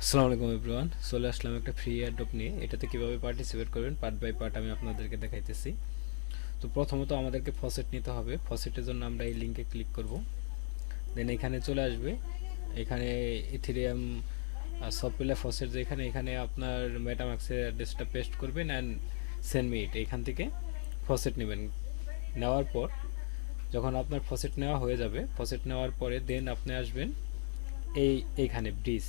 আসসালামু আলাইকুম এভরিওয়ান, চলে আসলাম একটা ফ্রি এয়ারড্রপ নিয়ে। এটাতে কিভাবে পার্টিসিপেট করবেন পার্ট বাই পার্ট আমি আপনাদেরকে দেখাইতেছি। তো প্রথমত আমাদেরকে ফসেট নিতে হবে। ফসেটের জন্য আমরা এই লিঙ্কে ক্লিক করব, দেন এখানে চলে আসবে। এখানে ইথেরিয়াম সফটওয়্যার ফসেট যেখানে, এখানে আপনার মেটামাক্সের অ্যাড্রেসটা পেস্ট করবেন অ্যান্ড সেন্ড মি ইট। এখান থেকে ফসেট নেবেন। নেওয়ার পর যখন আপনার ফসেট নেওয়া হয়ে যাবে, ফসেট নেওয়ার পরে দেন আপনি আসবেন এইখানে ব্রিজ।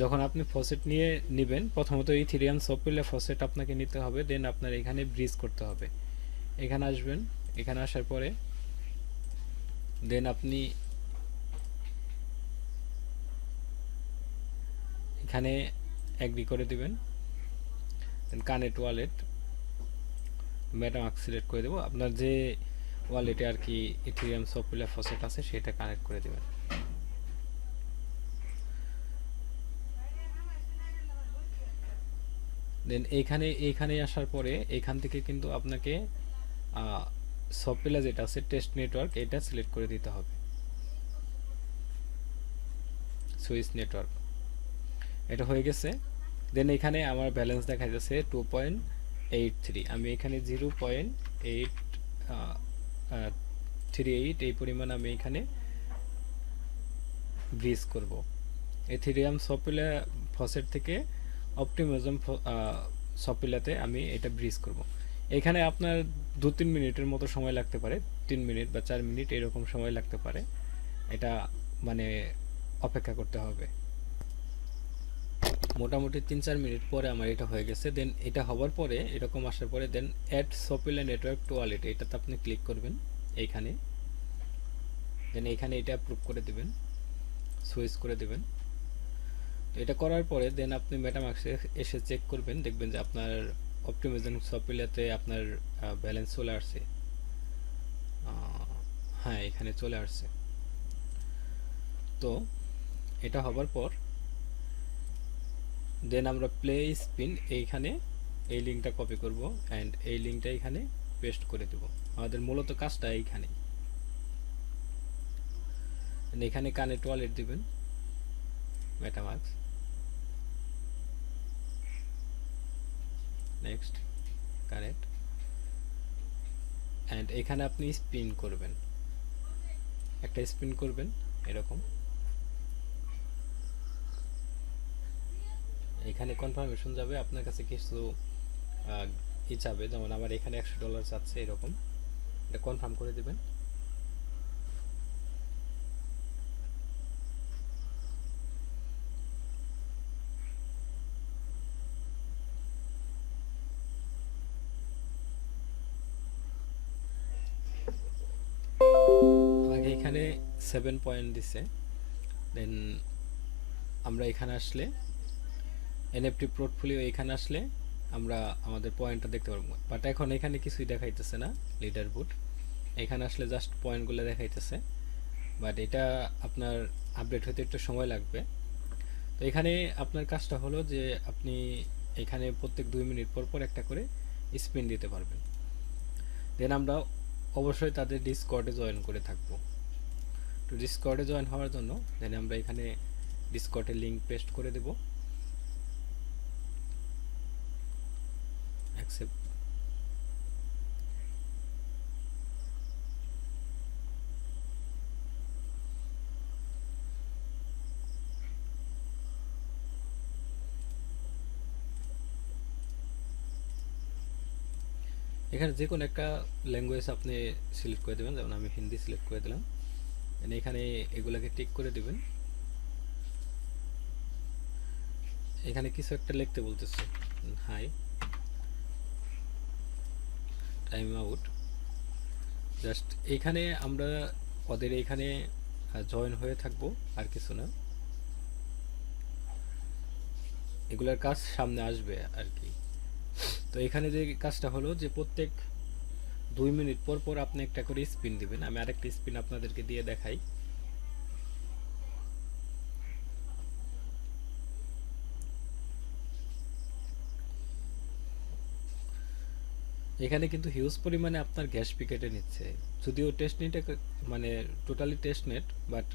যখন আপনি ফসেট নিয়ে নেবেন, প্রথমত ইথেরিয়াম সফটওয়্যার ফসেট আপনাকে নিতে হবে, দেন আপনার এখানে ব্রিজ করতে হবে। এখানে আসবেন, এখানে আসার পরে দেন আপনি এখানে অ্যাগ্রি করে দিবেন। Then connect wallet, MetaMask select করে দেবো। আপনার যে ওয়ালেটে আর কি ইথেরিয়াম সফটওয়্যার ফসেট আছে সেটা কানেক্ট করে দেবেন। দেন এইখানে আসার পরে এখান থেকে কিন্তু আপনাকে সফটওয়্যার যেটা আছে টেস্ট নেটওয়ার্ক, এটা সিলেক্ট করে দিতে হবে। সুইচ নেটওয়ার্ক এটা হয়ে গেছে। দেন এখানে আমার ব্যালেন্স দেখা যাচ্ছে 2.83। আমি এখানে 0.838 এই পরিমাণ আমি এখানে ব্রিজ করব এথেরিয়াম সফটওয়্যার ফসেট থেকে অপটিমিজম সফটওয়্যারতে আমি এটা ব্রিজ করব। এখানে আপনার 2-3 মিনিটের মতো সময় লাগতে পারে, 3 মিনিট বা 4 মিনিট এরকম সময় লাগতে পারে। এটা মানে অপেক্ষা করতে হবে। মোটামুটি 3-4 মিনিট পরে আমার এটা হয়ে গেছে। দেন এটা হওয়ার পরে, এরকম আসার পরে then add software network to wallet, এটাতে আপনি ক্লিক করবেন এইখানে। দেন এইখানে এটা অ্যাপ্রুভ করে দেবেন, সুইচ করে দেবেন। এটা করার পরে দেন আপনি মেটামাস্কে এসে চেক করবেন, দেখবেন যে আপনার অপটিমিজম সফটওয়্যারতে আপনার ব্যালেন্স চলে আসছে। হ্যাঁ, এখানে চলে আসছে। তো এটা হবার পর দেন আমরা প্লে স্পিন এইখানে এই লিঙ্কটা কপি করব অ্যান্ড এই লিঙ্কটা এখানে পেস্ট করে দেব। আমাদের মূলত কাজটা এইখানে। এখানে কানেক্ট ওয়ালেট দিবেন, মেটামাস্ক, নেক্সট, কানেক্ট, অ্যান্ড এখানে আপনি স্পিন করবেন, একটা স্পিন করবেন এরকম। এখানে কনফার্মেশন যাবে, আপনার কাছে কিছু চাবে, যেমন আমার এখানে $100 চাচ্ছে এরকম। এটা কনফার্ম করে দিবেন। আমাকে এখানে 7 পয়েন্ট দিছে। দেন আমরা এখানে আসলে এনএফটি পোর্টফোলিও, এখানে আসলে আমরা আমাদের পয়েন্টটা দেখতে পারবো, বাট এখন এখানে কিছুই দেখাইতেছে না লিডার বুট। এখানে আসলে জাস্ট পয়েন্টগুলো দেখাইতেছে, বাট এটা আপনার আপডেট হতে একটু সময় লাগবে। তো এখানে আপনার কাজটা হলো যে আপনি এখানে প্রত্যেক 2 মিনিট পর পর একটা করে স্পিন দিতে পারবেন। দেন আমরা অবশ্যই তাদের ডিসকর্ডে জয়েন করে থাকবো। তো ডিসকর্ডে জয়েন হওয়ার জন্য দেন আমরা এখানে ডিসকর্ডের লিঙ্ক পেস্ট করে দেব, অ্যাকসেপ্ট। এখানে যে কোনো একটা ল্যাঙ্গুয়েজ আপনি সিলেক্ট করে দেবেন, যেমন আমি হিন্দি সিলেক্ট করে দিলাম। এখানে এগুলাকে টিক করে দিবেন। এখানে কিছু একটা লিখতে বলতেছে, হাই, টাইম আউট। জাস্ট এইখানে আমরা ওদের এইখানে জয়েন হয়ে থাকবো, আর কিছু না। এগুলার কাজ সামনে আসবে আর কি। তো এখানে যে কাজটা হলো যে প্রত্যেক 2 মিনিট পর পর আপনি একটা করে স্পিন দিবেন। আমি আরেকটা স্পিন আপনাদেরকে দিয়ে দেখাই। এখানে কিন্তু হিউজ পরিমাণে আপনার গ্যাস ফি কেটে নিচ্ছে, যদিও টেস্ট নেটে মানে টোটালি টেস্ট নেট, বাট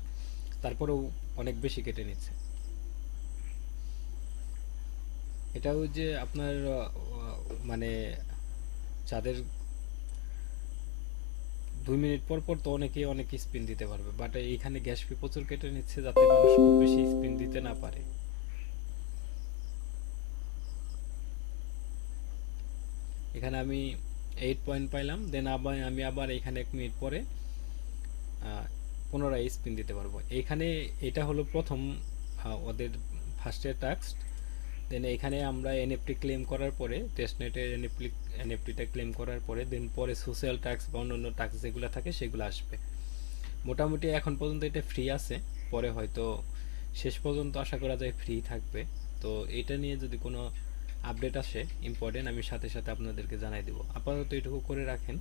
তারপরেও অনেক বেশি কেটে নিচ্ছে। এটা ওই যে আপনার মানে যাদের 2 মিনিট পর পর তো অনেকেই অনেক স্পিন দিতে পারবে, বাট এইখানে গ্যাস ফি প্রচুর কেটে নিচ্ছে যাতে মানুষ খুব বেশি স্পিন দিতে না পারে। এখানে আমি 8 পয়েন্ট পাইলাম, দেন আবার আমি আবার এখানে 1 মিনিট পরে পুনরায় স্পিন দিতে পারবো। এইখানে এটা হলো প্রথম ওদের ফার্স্টের টাস্ক। দেন এখানে আমরা এনএফটি ক্লেম করার পরে, টেস্টনেটের এনএফটিটা ক্লেম করার পরে দেন পরে সোশ্যাল টাস্ক বা অন্যান্য টাস্ক যেগুলো থাকে সেগুলো আসবে। মোটামুটি এখন পর্যন্ত এটা ফ্রি আছে, পরে হয়তো শেষ পর্যন্ত আশা করা যায় ফ্রি থাকবে। তো এটা নিয়ে যদি কোনো আপডেট আসে ইম্পর্টেন্ট, আমি সাথে সাথে আপনাদেরকে জানাই দেবো। আপাতত এটুকু করে রাখেন,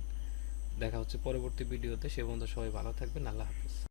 দেখা হচ্ছে পরবর্তী ভিডিওতে। সে পর্যন্ত সবাই ভালো থাকবেন, আল্লাহ হাফেজ।